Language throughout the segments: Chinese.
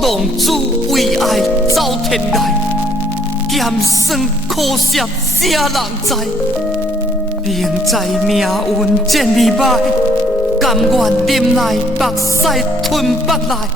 浪子为爱走天涯，咸酸苦涩谁人知？明知命运真离歹，甘愿忍耐目屎吞腹来。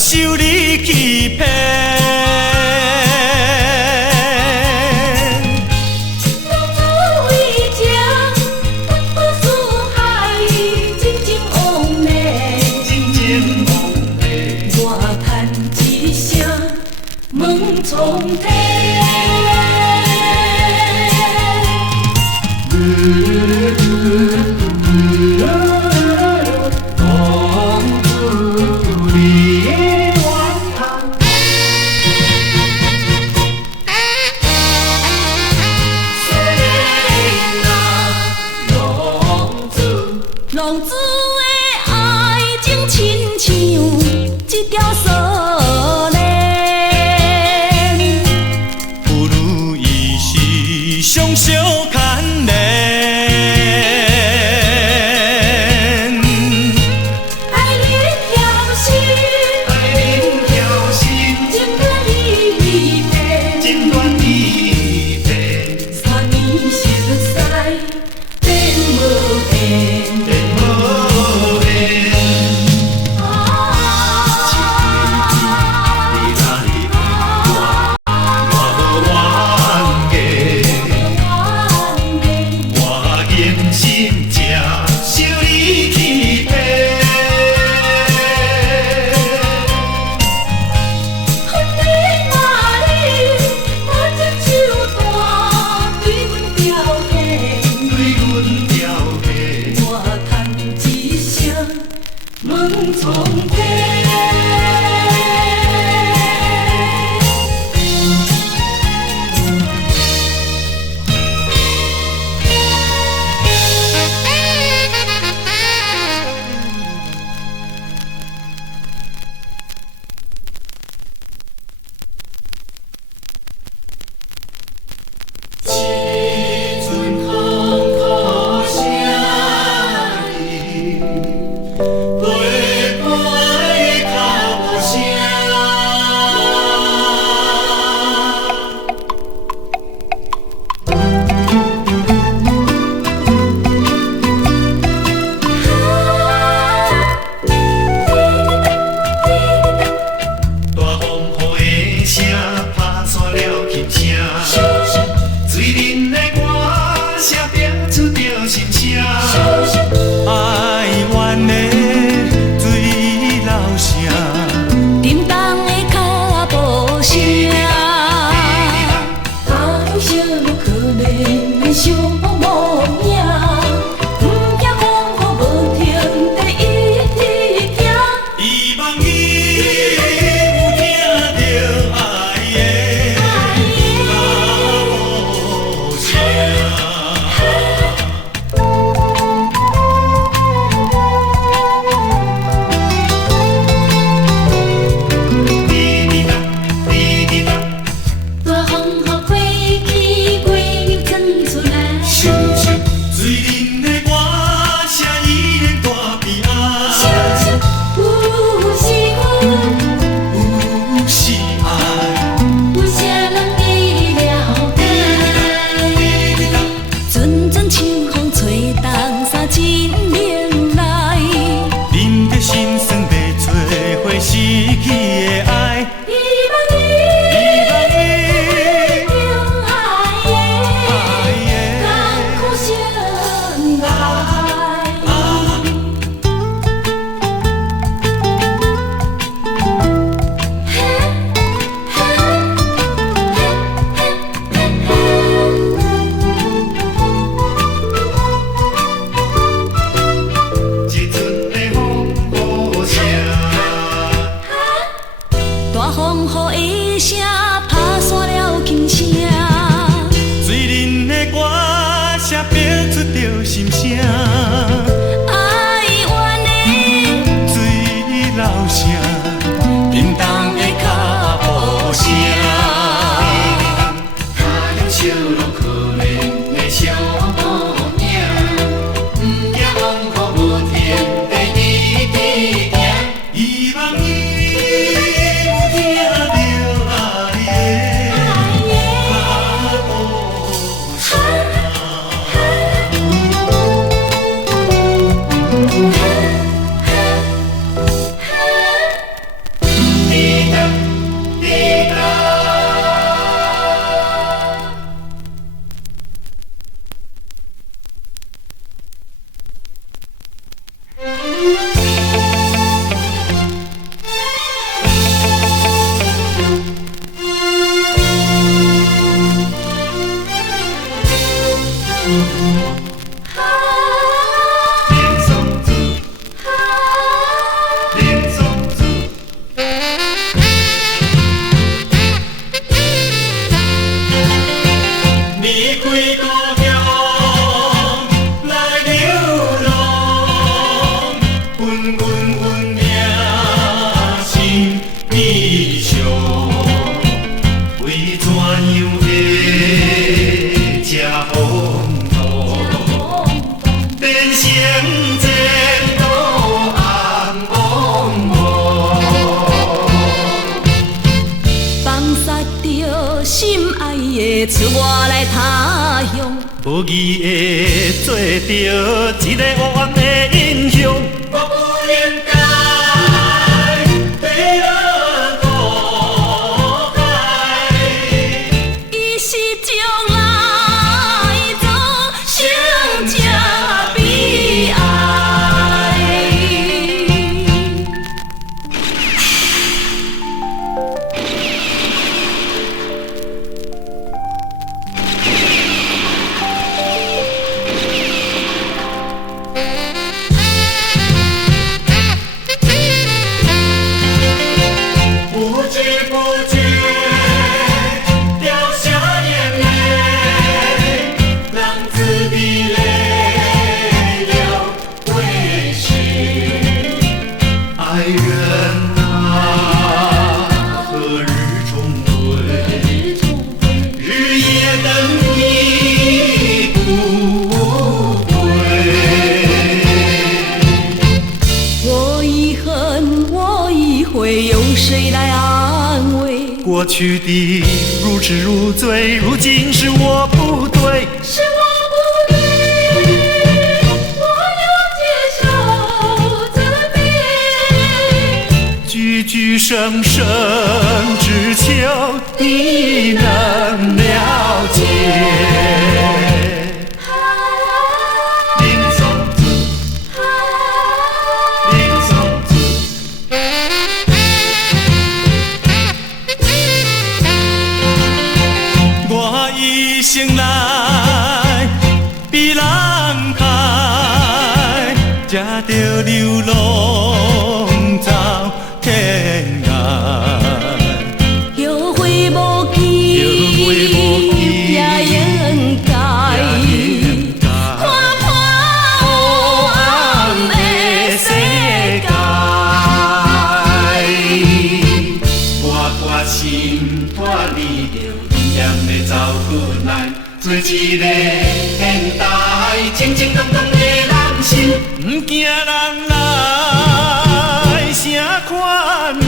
受你欺骗，浪子为情，不思海，真情往来。我叹一声，问苍天。浪子的爱情亲像一条锁链，妇女伊是上小牵连。有是爱，有啥人会了解？阵阵秋风吹动三千年来，忍着心酸要找回失去的爱。希望你用爱的甘苦相爱。一阵的风呼声，大风雨的声拍散了琴声，醉人的歌声标出着心声，哀怨的水流声，叮当的脚步声，他乡笑容可怜的小姑娘，不惊风雨无天地一直行，希望你有听到爱的脚步声。滴答滴答。林松子，林松子。离开故乡来流浪，阮命心悲伤，为怎样会这风浪？人生前路暗茫茫。放撒着心爱的出外来他乡，无义会做着一个黑暗的英雄。我不应该被人误解，伊是将来走上这悲哀。不知不觉掉下眼泪，让自己泪流为湿。爱人啊，何日重归？日夜等你不归。我已恨，我已悔，有谁来安慰？过去的如痴如醉，如今是我不对。是我不对，我要接受责备。句句声声，只求你能了解。林松子，林松子。我一生来比人开，才着流浪走天涯。后悔无期，也应该。看破黑暗的世界，我决心脱离着阴暗的走困难，做一个现代清清动动的人心，不惊人来声宽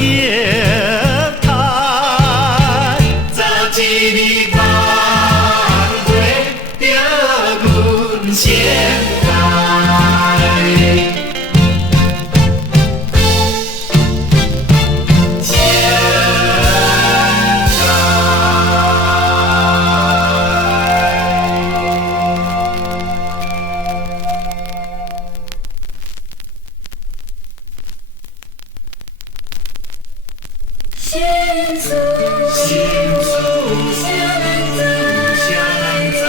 言。心事，心事，谁人知？谁人知？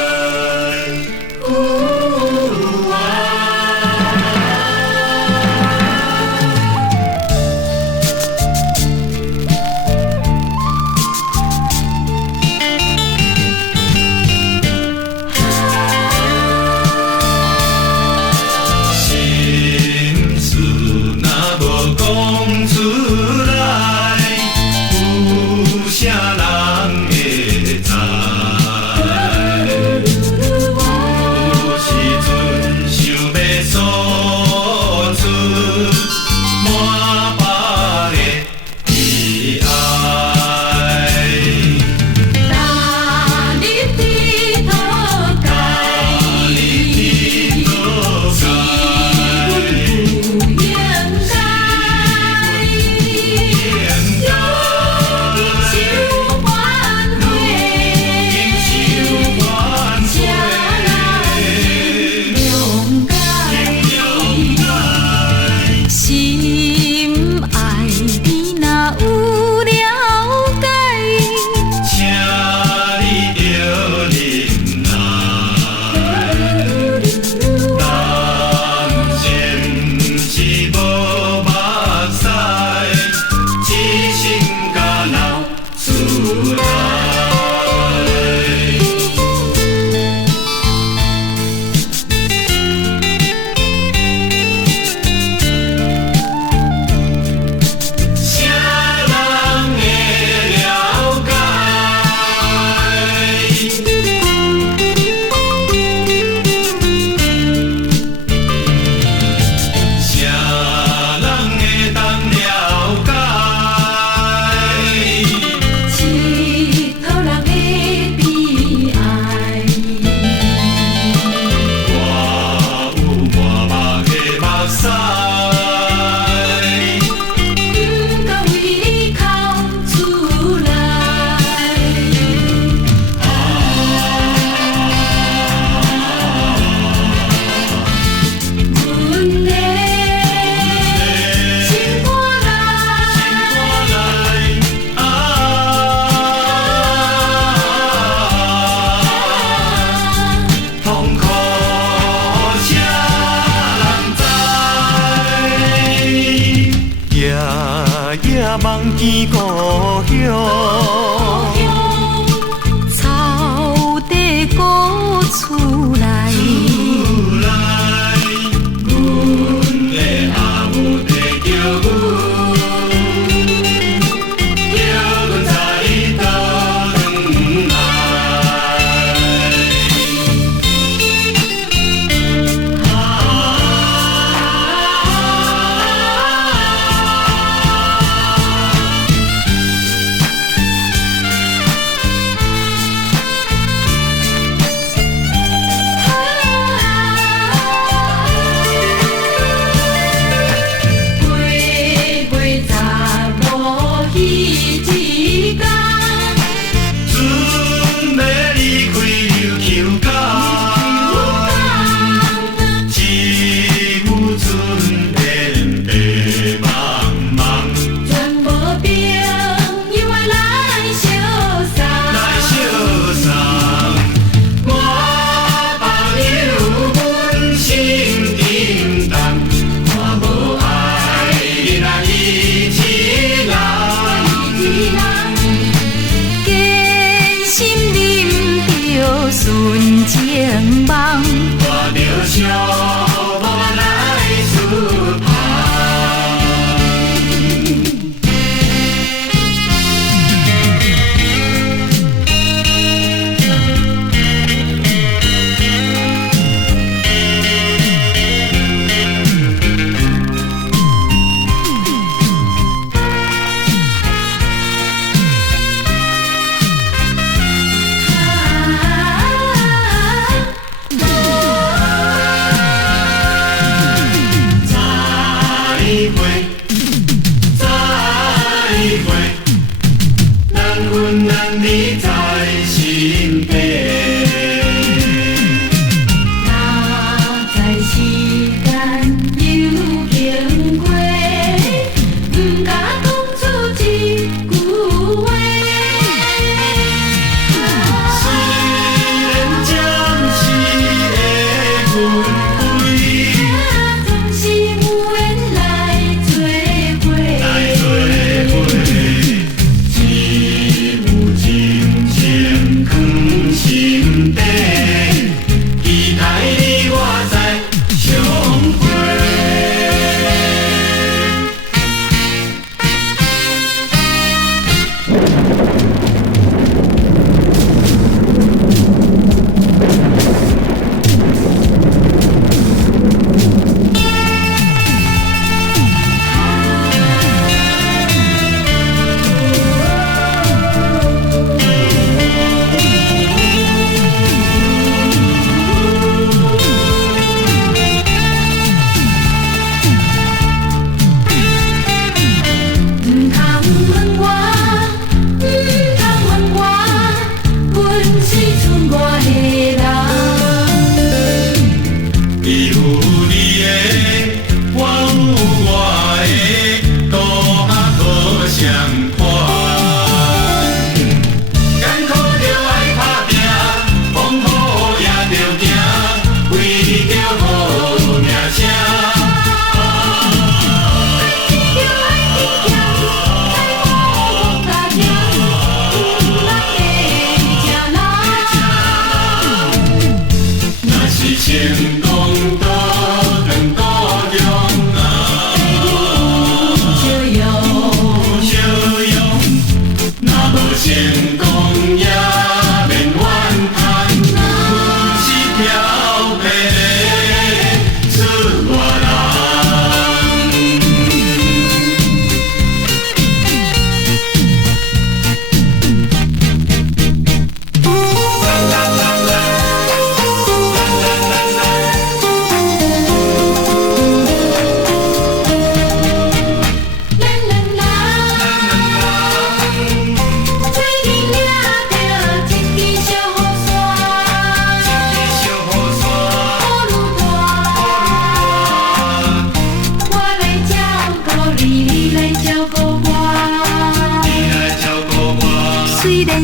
有啊。心事若无讲出来，有啥人会知？有时阵想要诉出满腹的悲哀。踏入地土界，是阮不应该。如今受挽回，谁人谅解？心爱你若有了解。请你着忍耐，人前是无目屎，一心甲流出来。谁人会了解？谁人会当了解？一头人的悲哀，我有满目的目屎，不敢为你哭出来。阮的心肝来，痛苦谁人知？夜夜梦见故乡，草地高厝来，出来，阮的阿母在叫阮，叫阮在倒转来。月十五迄一天，准要离开琉球港，只有春天白茫茫，全无朋友啊来相来送。相送。我朋友阮心沉重，看无爱你若一起来。坚心忍着纯情梦，我着想无来出旁。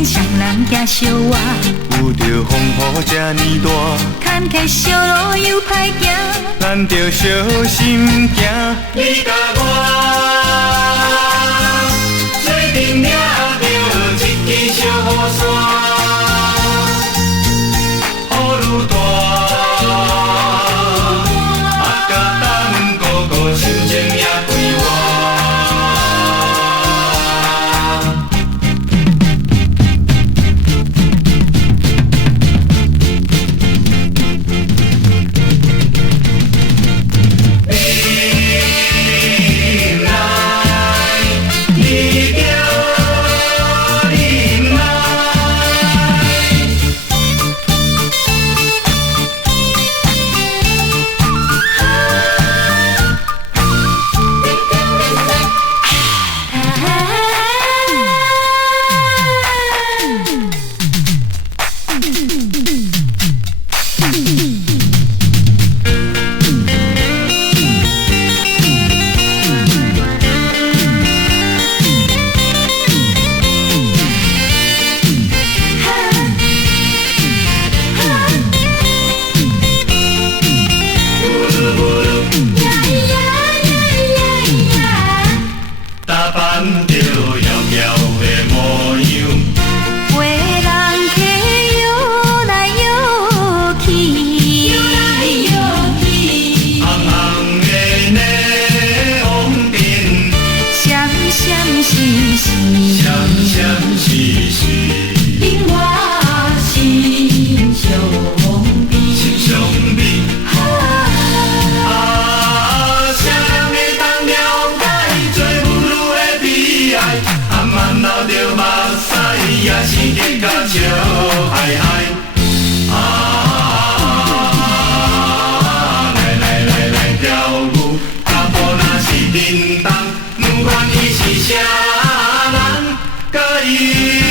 边双人行相偎，有着风雨这呢大，坎坷小路又歹行，咱着小心行。你甲我做阵领着一支小雨伞。叮当，不管伊是啥人，甲伊。